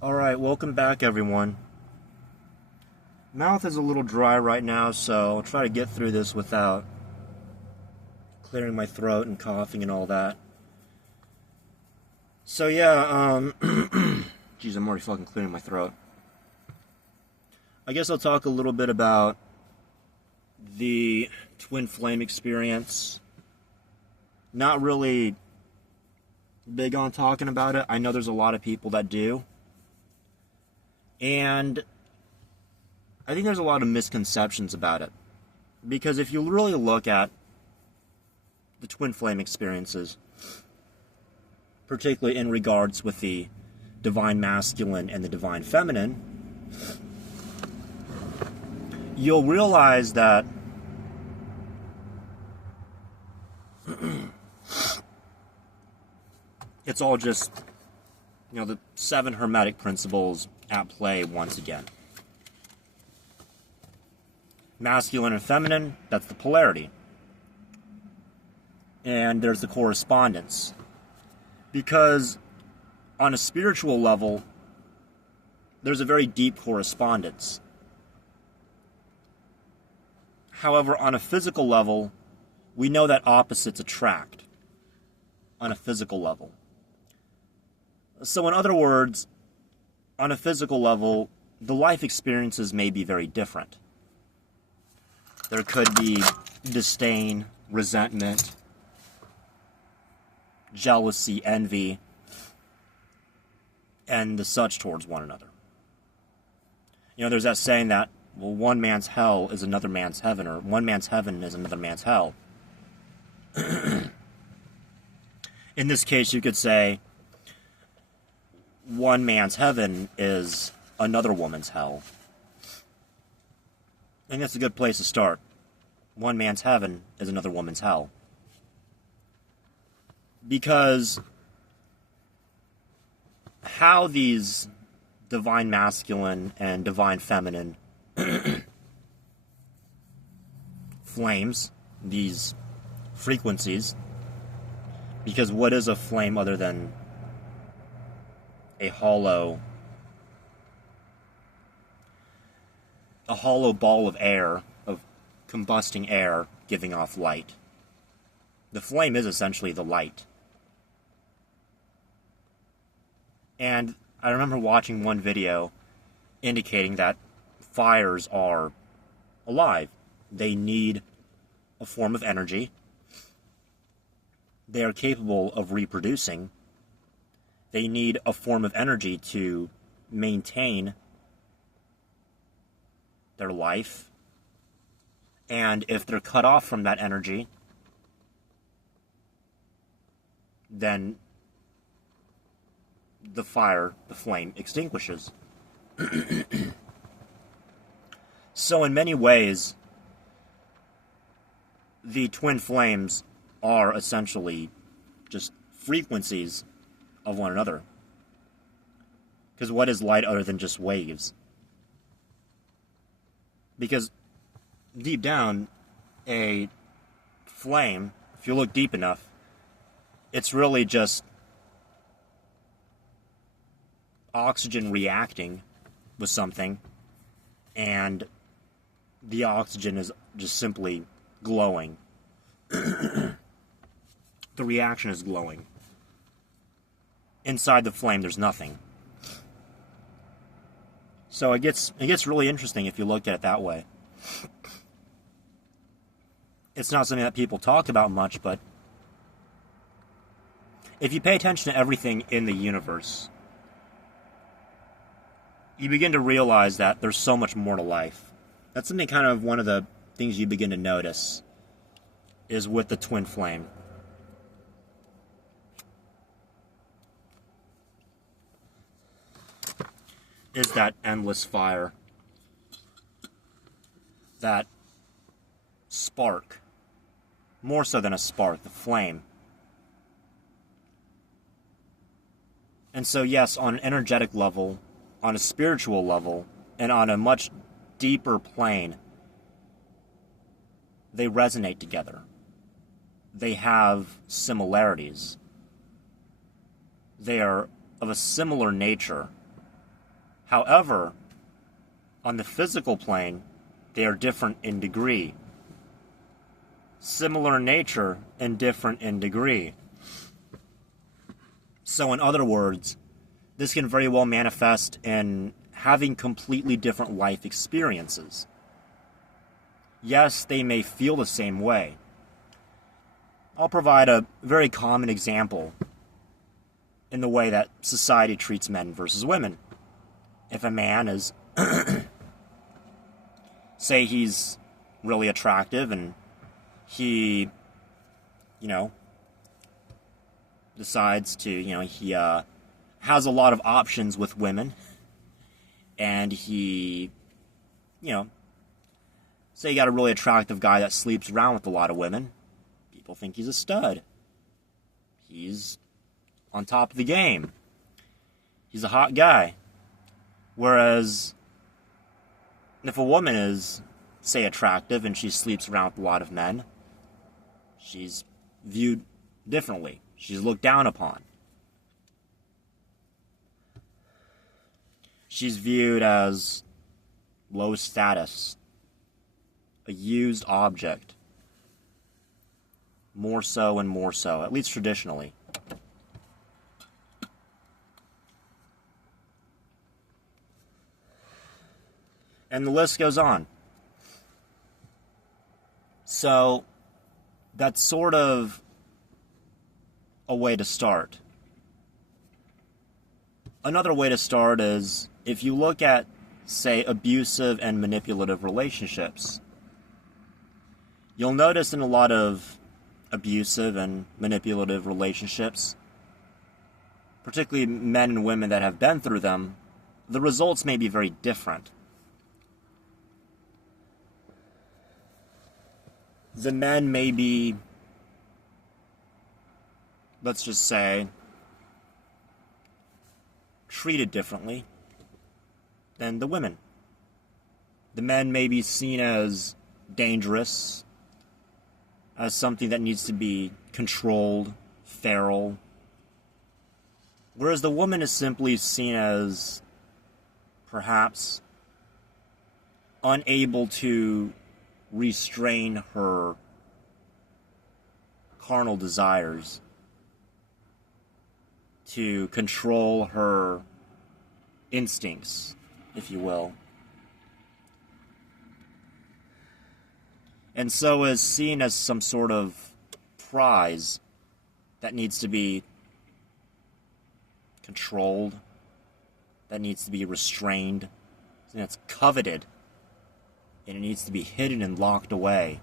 Alright, welcome back everyone. Mouth is a little dry right now, so I'll try to get through this without clearing my throat and coughing and all that. So yeah, geez, I'm already fucking clearing my throat. I guess I'll talk a little bit about the twin flame experience. Not really big on talking about it. I know there's a lot of people that do. And I think there's a lot of misconceptions about it. Because if you really look at the twin flame experiences, particularly in regards with the divine masculine and the divine feminine, you'll realize that it's all just, the 7 hermetic principles at play once again. Masculine and feminine, that's the polarity. And there's the correspondence. Because on a spiritual level, there's a very deep correspondence. However, on a physical level, we know that opposites attract. On a physical level. So in other words, on a physical level, the life experiences may be very different. There could be disdain, resentment, jealousy, envy, and the such towards one another. There's that saying that, well, one man's hell is another man's heaven, or one man's heaven is another man's hell. In this case, you could say, one man's heaven is another woman's hell. I think that's a good place to start. One man's heaven is another woman's hell. Because how these divine masculine and divine feminine flames, these frequencies, because what is a flame other than a hollow ball of air, of combusting air giving off light? The flame is essentially the light. And I remember watching one video indicating that fires are alive. They need a form of energy. They are capable of reproducing. They need a form of energy to maintain their life. And if they're cut off from that energy, then the flame extinguishes. So in many ways, the twin flames are essentially just frequencies of one another. Because what is light other than just waves? Because deep down, a flame, if you look deep enough, it's really just oxygen reacting with something, and the oxygen is just simply glowing. The reaction is glowing. Inside the flame, there's nothing. So it gets really interesting if you look at it that way. It's not something that people talk about much, but if you pay attention to everything in the universe, you begin to realize that there's so much more to life. That's something kind of one of the things you begin to notice is with the twin flame. Is that endless fire, that spark, more so than a spark, the flame. And so yes, on an energetic level, on a spiritual level, and on a much deeper plane, they resonate together. They have similarities. They are of a similar nature. However, on the physical plane, they are different in degree. Similar in nature and different in degree. So in other words, this can very well manifest in having completely different life experiences. Yes, they may feel the same way. I'll provide a very common example in the way that society treats men versus women. If a man is, say he's really attractive and he, decides to, he has a lot of options with women, and he, say you got a really attractive guy that sleeps around with a lot of women, people think he's a stud. He's on top of the game. He's a hot guy. Whereas, if a woman is, say, attractive and she sleeps around with a lot of men, she's viewed differently. She's looked down upon. She's viewed as low status, a used object. More so and more so, at least traditionally. And the list goes on. So, that's sort of a way to start. Another way to start is if you look at, say, abusive and manipulative relationships. You'll notice in a lot of abusive and manipulative relationships, particularly men and women that have been through them, the results may be very different. The men may be, let's just say, treated differently than the women. The men may be seen as dangerous, as something that needs to be controlled, feral, whereas the woman is simply seen as perhaps unable to restrain her carnal desires, to control her instincts, if you will. And so is seen as some sort of prize that needs to be controlled, that needs to be restrained, and it's coveted, and it needs to be hidden and locked away.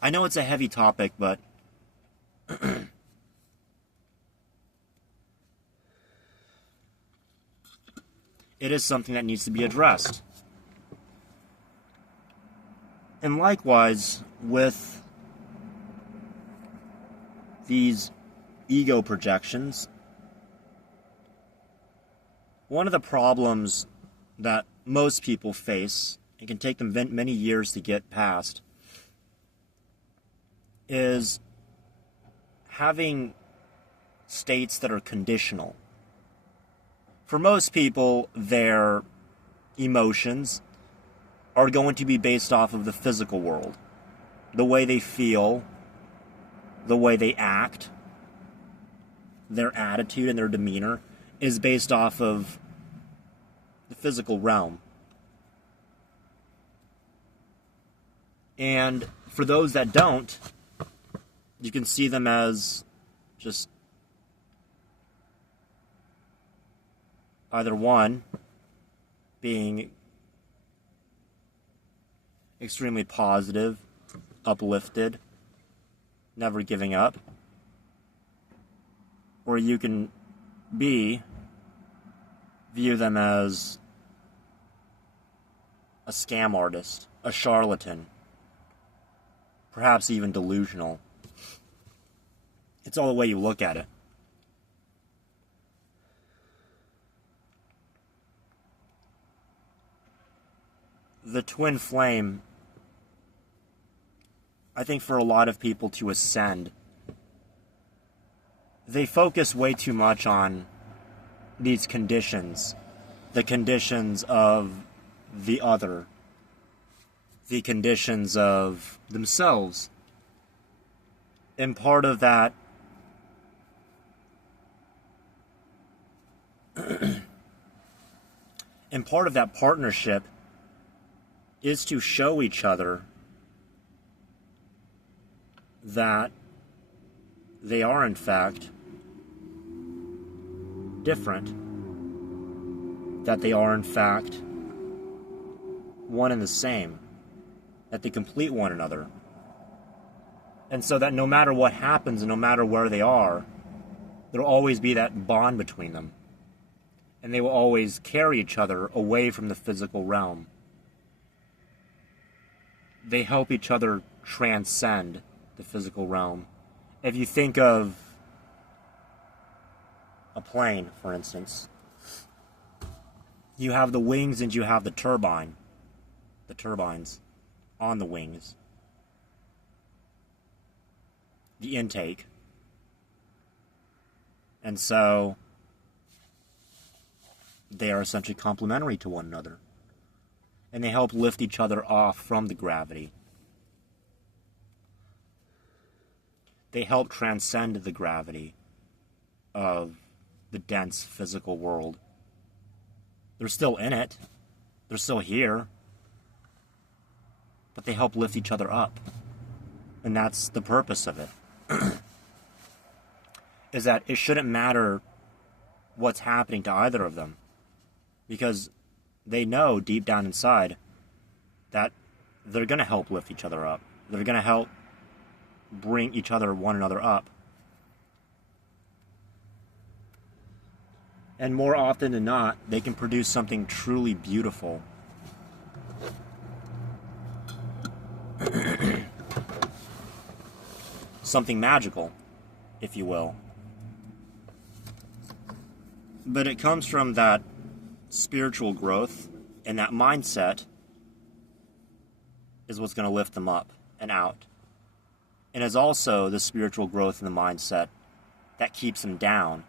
I know it's a heavy topic, but it is something that needs to be addressed. And likewise, with these ego projections, one of the problems that most people face, it can take them many years to get past, is having states that are conditional. For most people, their emotions are going to be based off of the physical world. The way they feel, the way they act, their attitude and their demeanor is based off of the physical realm. And for those that don't, you can see them as just either one, being extremely positive, uplifted, never giving up, or you can view them as a scam artist, a charlatan, perhaps even delusional. It's all the way you look at it. The twin flame, I think for a lot of people to ascend, they focus way too much on these conditions, the conditions of the other, the conditions of themselves. And part of that partnership is to show each other that they are in fact different, that they are in fact one and the same, that they complete one another. And so that no matter what happens and no matter where they are, there'll always be that bond between them. And they will always carry each other away from the physical realm. They help each other transcend the physical realm. If you think of a plane, for instance, you have the wings and you have the turbines on the wings, the intake. And so they are essentially complementary to one another. And they help lift each other off from the gravity. They help transcend the gravity of the dense physical world. They're still in it. They're still here. But they help lift each other up. And that's the purpose of it. Is that it shouldn't matter what's happening to either of them. Because they know deep down inside that they're going to help lift each other up. They're going to help bring one another up. And more often than not, they can produce something truly beautiful. Something magical, if you will. But it comes from that spiritual growth, and that mindset is what's going to lift them up and out. And is also the spiritual growth in the mindset that keeps them down,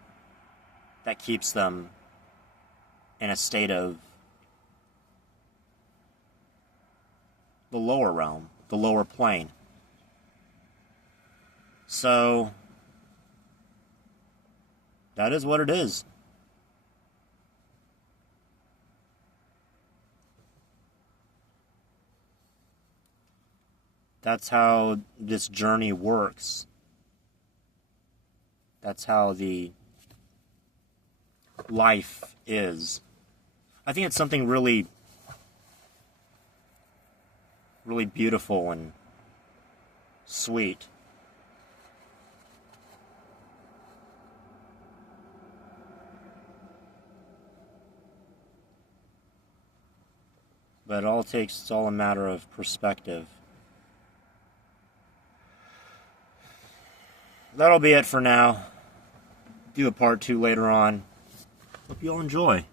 that keeps them in a state of the lower realm, the lower plane. So, that is what it is. That's how this journey works. That's how the life is. I think it's something really, really beautiful and sweet. But it's all a matter of perspective. That'll be it for now. Do a part 2 later on. Hope you all enjoy.